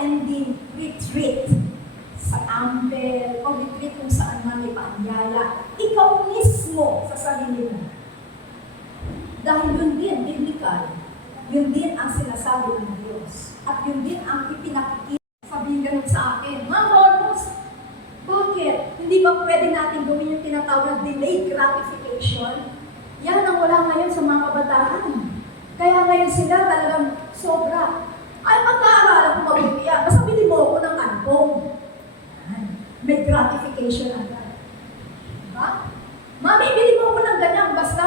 attending retreat sa Ampel o retreat kung saan man may paanyaya, ikaw mismo sa sarili mo. Dahil yun din, biblical, yun din ang sinasabi ng Diyos. At yun din ang ipinakikita. Sabihin ganun sa akin, Marcos, bakit? Hindi ba pwede natin gawin yung tinatawag na delayed gratification? Yan ang wala ngayon sa mga kabataan. Kaya ngayon sila talagang sobra. Ay, pagkaaralan ko mabuti yan. Basta bili mo ako ng album. May gratification agad. Diba? Mami, bili mo ako ng ganyan. Basta,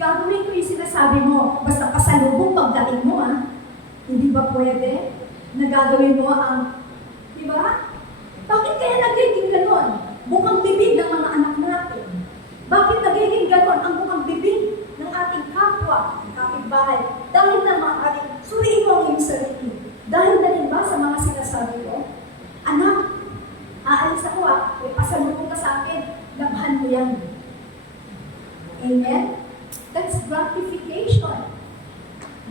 gagawin ko yung sinasabi mo. Basta pasalubong pagdating mo, ha? Hindi ba pwede na gagawin mo ang, di ba? Bakit kaya nagiging ganon? Bukang bibig ng mga anak natin. Bakit nagiging ganon ang bukang bibig ng ating kapwa, kapitbahay? Dahil na maaaring suriin mo ang iyong sarili. Dahil na rin ba sa mga sinasabi ko? Anak, aalis ako may pasalubong ka sa akin, labhan mo yan. Amen? That's gratification.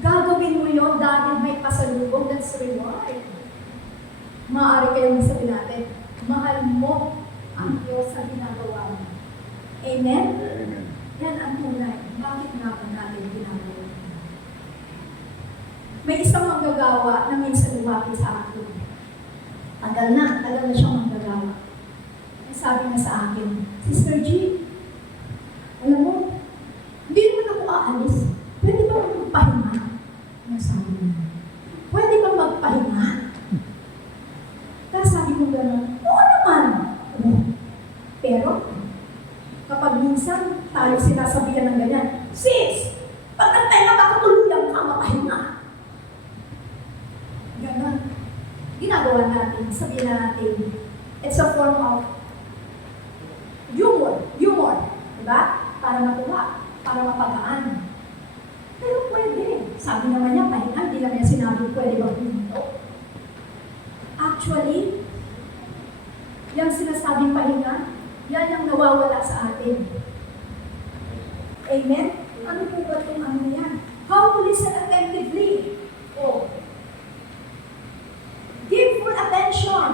Gagawin mo yun dahil may pasalubong, that's reward. Maaari kayong sabi natin, mahal mo ang Diyos sa ginagawa mo. Amen? Amen. Yan ang tunay. Bakit nga po natin ginagawa? May isang manggagawa na minsan lumapit sa akin. Tagal na siyang manggagawa. Sabi niya sa akin, Sister G, alam mo, hindi naman ako aalis. Pwede ba magpahinga? Sabi niya, pwede ba magpahinga? Kaya sabi ko gano'n, oo naman. Pero, kapag minsan tayo sinasabihan ng ganyan, Sis, pagkantay na baka tuluyang ka mapahinga. Gano'n. Ginagawa natin, sabihin natin, it's a form of humor. Diba? Para matuwa, para mapagaan. Pero pwede. Sabi naman niya, pahinga, hindi lang niya sinabi, pwede ba huminto? Actually, yung sinasabing pahinga, yan ang nawawala sa atin. Amen? Ano po ba itong ano yan? How to listen attentively? Oh. Give full attention.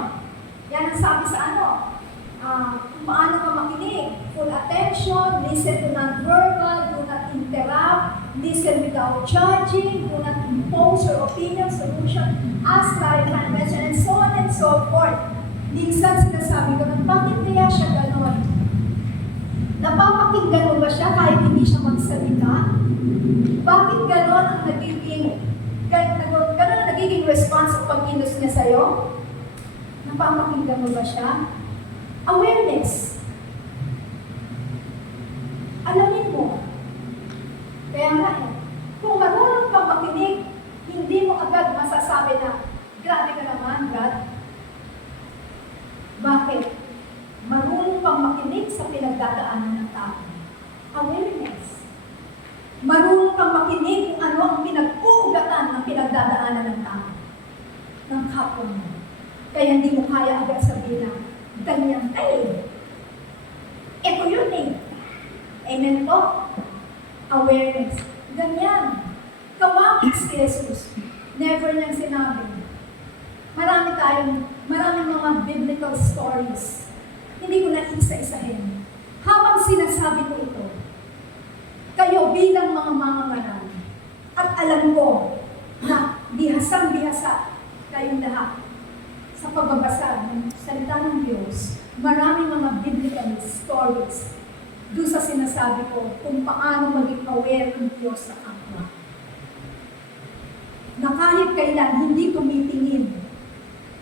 Yan ang sabi sa ano? Kung paano ka makinig. Full attention, listen to non-verbal, do not interrupt, listen without judging, do not impose your opinion, solution, ask clarifying question, and so on and so forth. Minsan sinasabi ko na, bakit kaya siya gano'n? Napapakinggan mo ba siya kahit hindi siya magsalita? Bakit gano'n ang nagiging response o pag-indos niya sa'yo? Napapakinggan mo ba siya? Awareness. Alamin mo. Kaya nga kung marunong kang makinig, hindi mo agad masasabi na, grabe ka naman, God. Bakit? Marunong kang makinig sa pinagdadaanan ng tao. Awareness. Marunong kang makinig kung ano ang pinag-uugatan ng pinagdadaanan ng tao. Ng kapwa mo. Kaya hindi mo kaya agad sabihin na, ganyan kayo. Ito yun eh. Amen po? Awareness. Ganyan. Kawakit si Jesus. Never niyang sinabi. Maraming mga biblical stories. Hindi ko na isa-isahin. Habang sinasabi ko ito, kayo bilang mga mamamanan, at alam ko na bihasang-bihasa kayong lahat sa pagbabasa ng salita ng Diyos, maraming mga biblical stories doon sa sinasabi ko kung paano maging aware ng Diyos sa kapwa. Na kahit kailan hindi tumitingin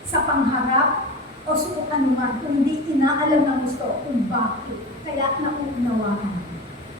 sa pangharap o sa anuman, kung hindi inaalam ng gusto kung bakit, kaya nauunawaan.